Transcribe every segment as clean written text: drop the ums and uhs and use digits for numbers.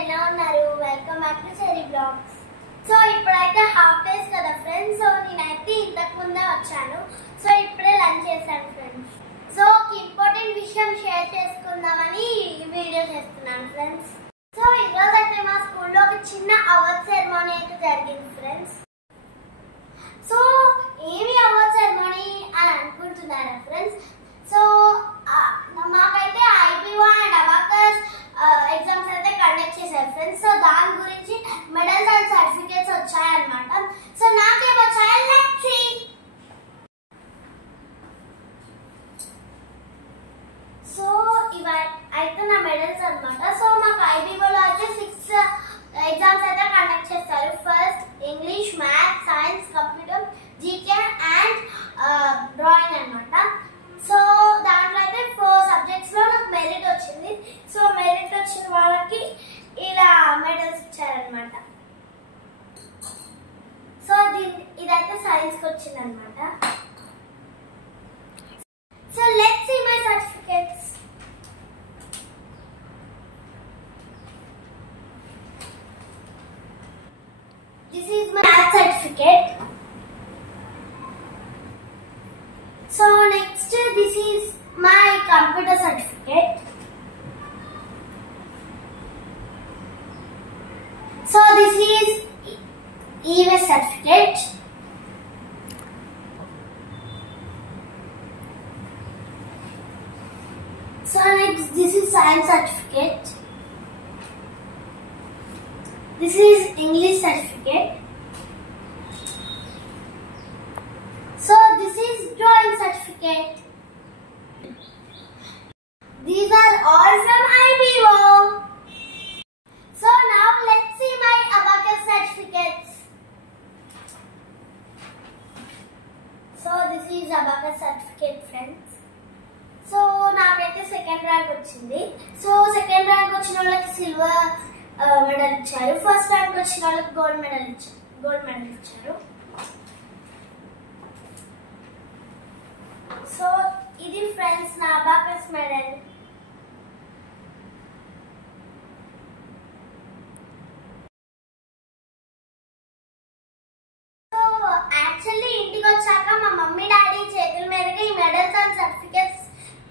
ఎలా ఉన్నారు? Welcome back to cherry blogs. So ఇప్పుడైతే హాఫ్ డేస్ కదా ఫ్రెండ్స్. సో నేనైతే ఇంతకు ముందే వచ్చాను. సో ఇప్పుడే లంచ్ చేశాను ఫ్రెండ్స్. సో ఒక ఇంపార్టెంట్ విషయం షేర్ చేసుకుందామని ఈ వీడియో చేస్తున్నాను ఫ్రెండ్స్. సో ఈరోజు అయితే మా స్కూల్లో ఒక చిన్న అవార్డ్ సెరమనీ అయితే జరిగింది ఫ్రెండ్స్. సో ఏమి అవార్డ్ సెరమనీ అని అనుకుంటున్నారా ఫ్రెండ్స్? సో మాకైతే ఐబీఓ అండ్ అబాకస్ ఎగ్జామ్స్ అయితే కండక్ట్ చేశారు ఫ్రెండ్స్. సో దాని గురించి మెడల్స్ అండ్ సర్టిఫికేట్స్ వచ్చాయన్నమాట. సో నాకేం వచ్చాయి, లెట్స్ సీ. సో ఇవి అయితే నా మెడల్స్ అన్నమాట. సో మాకు ఐబీఓలో అయితే 6 ఎగ్జామ్స్ అయితే కండక్ట్ చేస్తారు. First English, maths, science, computer, GK and drawing అన్నమాట. సో దాంట్లో అయితే 4 సబ్జెక్ట్స్ లో నాకు మెరిట్ వచ్చింది. సో మెరిట్ వచ్చిన వాళ్ళకి ఇలా మెడల్స్ ఇచ్చారనమాట. సో ఇదైతే సైన్స్ కి వచ్చింది అనమాట. So let's see my certificates. This is my maths certificate. So next, this is my computer certificate. So this is EVS certificate. So next, this is science certificate. This is English certificate. So this is drawing certificate. These are all from IBO. So now let's see my abacus certificates. So this is abacus certificate friends. So నాకైతే second rank వచ్చింది. So second rank వచ్చిన వాళ్ళకి silver medal ఇచ్చారు. First rank వచ్చిన వాళ్ళకి gold medal ఇచ్చారు. So ఇది friends నా అబాకస్ మెడల్. సో యాక్చువల్లీ ఇంటికి వచ్చాక మా మమ్మీ డాడీ చేతుల మీదకి ఈ మెడల్స్ అండ్ సర్టిఫికేట్స్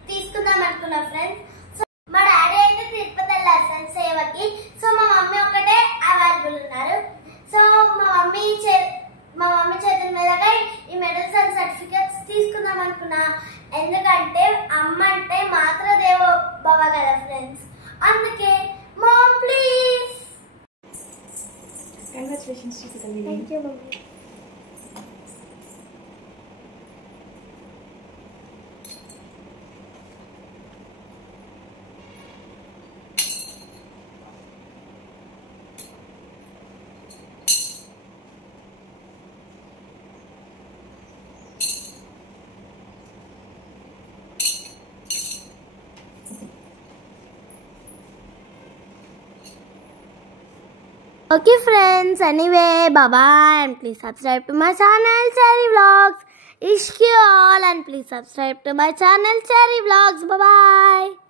తీసుకుందాం అనుకున్నా ఫ్రెండ్స్. సో మా డాడీ అయితే తిరుపతి వెళ్ళారు ఫ్రెండ్స్ సేవకి. సో మా మమ్మీ ఒకటే అవైలబుల్ ఉన్నారు. సో మా మమ్మీ చేతుల మీదగా ఈ మెడల్స్ అండ్ సర్టిఫికేట్స్ తీసుకుందాం అనుకున్నా. ఎందుకంటే అమ్మ అంటే మాతృదేవ భవ కదా ఫ్రెండ్స్. అందుకే మామ్ ప్లీజ్. కంగ్రాచులేషన్స్ చెప్పండి. Thank you mummy. Okay friends, anyway, bye bye and please subscribe to my channel Cherry Vlogs. Ishq you all and please subscribe to my channel Cherry Vlogs. Bye bye.